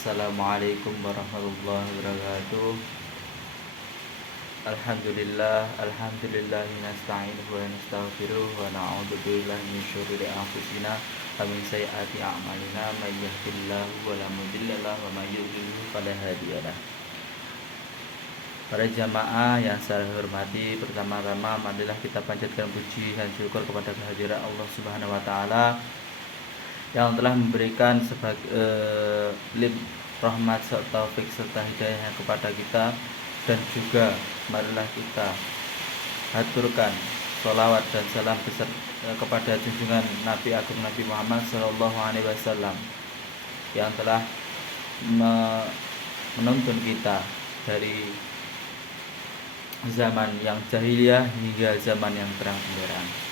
Assalamualaikum warahmatullahi wabarakatuh. Alhamdulillahi nasta'inuhu wa nastaghfiruh wa na'udzu billahi min syururi anfusina wa min sayyiati a'malina may yahdihillahu fala mudilla lahu wa may yudlil fala hadiyalah. Para jamaah yang saya hormati, pertama-tama marilah kita panjatkan puji dan syukur kepada kehadiran Allah Subhanahu wa taala yang telah memberikan sebagai rahmat serta taufik serta hidayah kepada kita, dan juga marilah kita haturkan sholawat dan salam kepada junjungan Nabi Agung Nabi Muhammad SAW yang telah menuntun kita dari zaman yang jahiliyah hingga zaman yang terang benderang.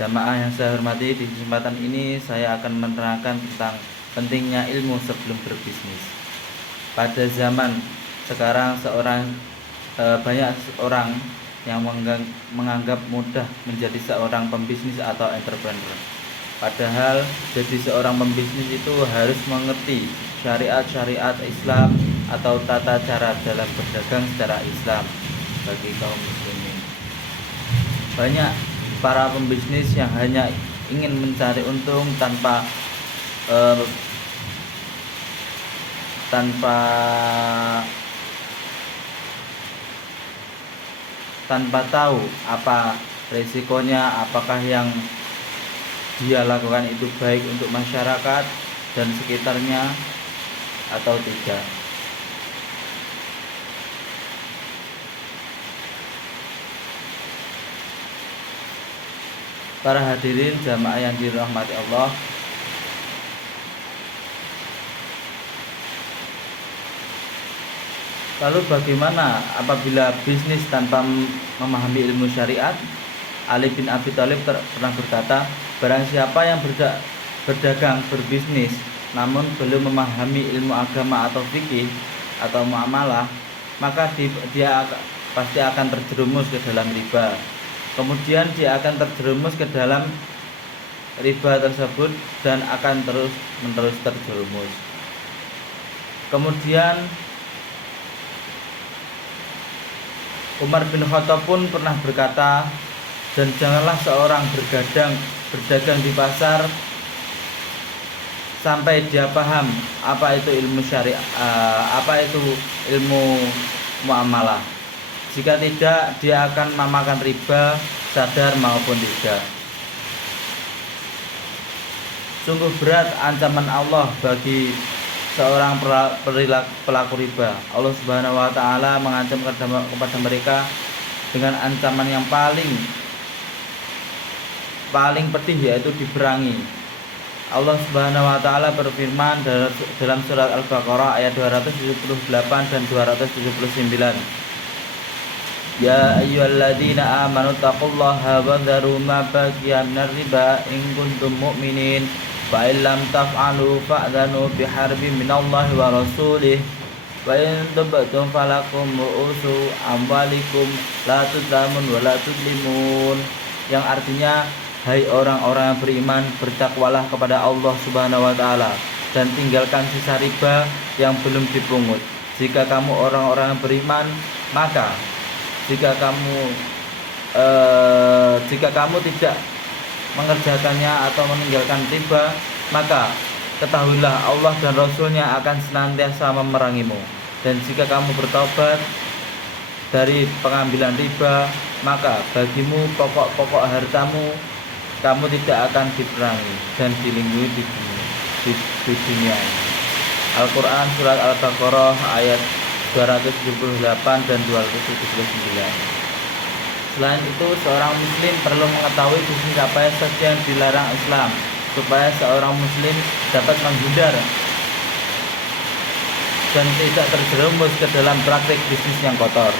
Jamaah yang saya hormati, di kesempatan ini saya akan menerangkan tentang pentingnya ilmu sebelum berbisnis. Pada zaman sekarang banyak orang yang menganggap mudah menjadi seorang pembisnis atau entrepreneur. Padahal jadi seorang pembisnis itu harus mengerti syariat-syariat Islam atau tata cara dalam berdagang secara Islam bagi kaum muslimin. Banyak para pembisnis yang hanya ingin mencari untung tanpa tahu apa resikonya, apakah yang dia lakukan itu baik untuk masyarakat dan sekitarnya atau tidak. Para hadirin jamaah yang dirahmati Allah, lalu bagaimana apabila bisnis tanpa memahami ilmu syariat? Ali bin Abi Thalib pernah berkata, barang siapa yang berdagang, berbisnis namun belum memahami ilmu agama atau fikih atau muamalah, maka dia pasti akan terjerumus ke dalam riba. Kemudian dia akan terjerumus ke dalam riba tersebut dan akan terus terjerumus. Kemudian Umar bin Khattab pun pernah berkata, dan janganlah seorang berdagang di pasar sampai dia paham apa itu ilmu syariat, apa itu ilmu muamalah. Jika tidak, dia akan memakan riba, sadar maupun tidak. Sungguh berat ancaman Allah bagi seorang pelaku riba. Allah Subhanahu wa taala mengancam kepada mereka dengan ancaman yang paling pedih, yaitu diperangi. Allah Subhanahu wa taala berfirman dalam surat Al-Baqarah ayat 278 dan 279. Ya ayyuhalladzina amanu taqullaha wa dharu ma baqiya minar riba in kuntum mu'minin fa in lam taf'alu fa'dhanu biharbin minallahi wa rasulih wa in tubtum falakum ru'usu amwalikum la tudlamun wa la tudlimun, yang artinya, hai orang-orang yang beriman, bertakwalah kepada Allah Subhanahu wa taala dan tinggalkan sisa riba yang belum dipungut. Jika kamu orang-orang yang beriman, maka jika kamu tidak mengerjakannya atau meninggalkan riba, maka ketahuilah Allah dan Rasulnya akan senantiasa memerangimu. Dan jika kamu bertobat dari pengambilan riba, maka bagimu pokok-pokok hartamu, kamu tidak akan diperangi dan dilindungi di dunia. Al-Quran surat Al-Baqarah ayat 278 dan 279. Selain itu, seorang muslim perlu mengetahui bisnis apa saja yang dilarang Islam, supaya seorang muslim dapat menghindar dan tidak terjerumus ke dalam praktik bisnis yang kotor.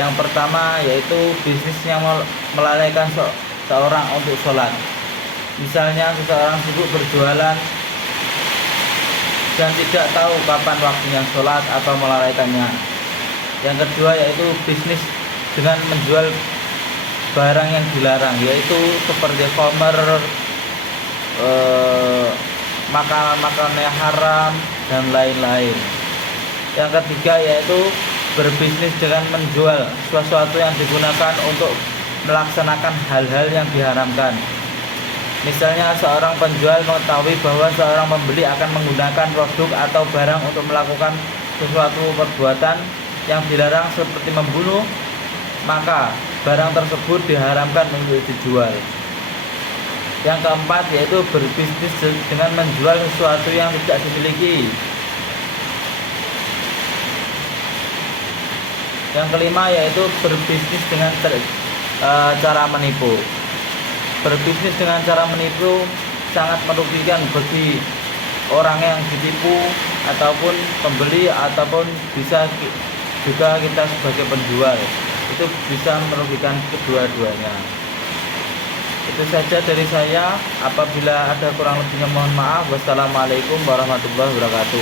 Yang pertama yaitu bisnis yang melalaikan seorang untuk sholat. Misalnya seseorang sibuk berjualan dan tidak tahu kapan waktunya sholat atau melalaikannya. Yang kedua yaitu bisnis dengan menjual barang yang dilarang, yaitu seperti khamar, makanan-makanan yang haram, dan lain-lain. Yang ketiga yaitu berbisnis dengan menjual sesuatu yang digunakan untuk melaksanakan hal-hal yang diharamkan. Misalnya seorang penjual mengetahui bahwa seorang pembeli akan menggunakan produk atau barang untuk melakukan sesuatu perbuatan yang dilarang seperti membunuh, maka barang tersebut diharamkan untuk dijual. Yang keempat yaitu berbisnis dengan menjual sesuatu yang tidak dimiliki. Yang kelima yaitu berbisnis dengan cara menipu. Berbisnis dengan cara menipu sangat merugikan bagi orang yang ditipu ataupun pembeli, ataupun bisa juga kita sebagai penjual. Itu bisa merugikan kedua-duanya. Itu saja dari saya. Apabila ada kurang lebihnya mohon maaf. Wassalamualaikum warahmatullahi wabarakatuh.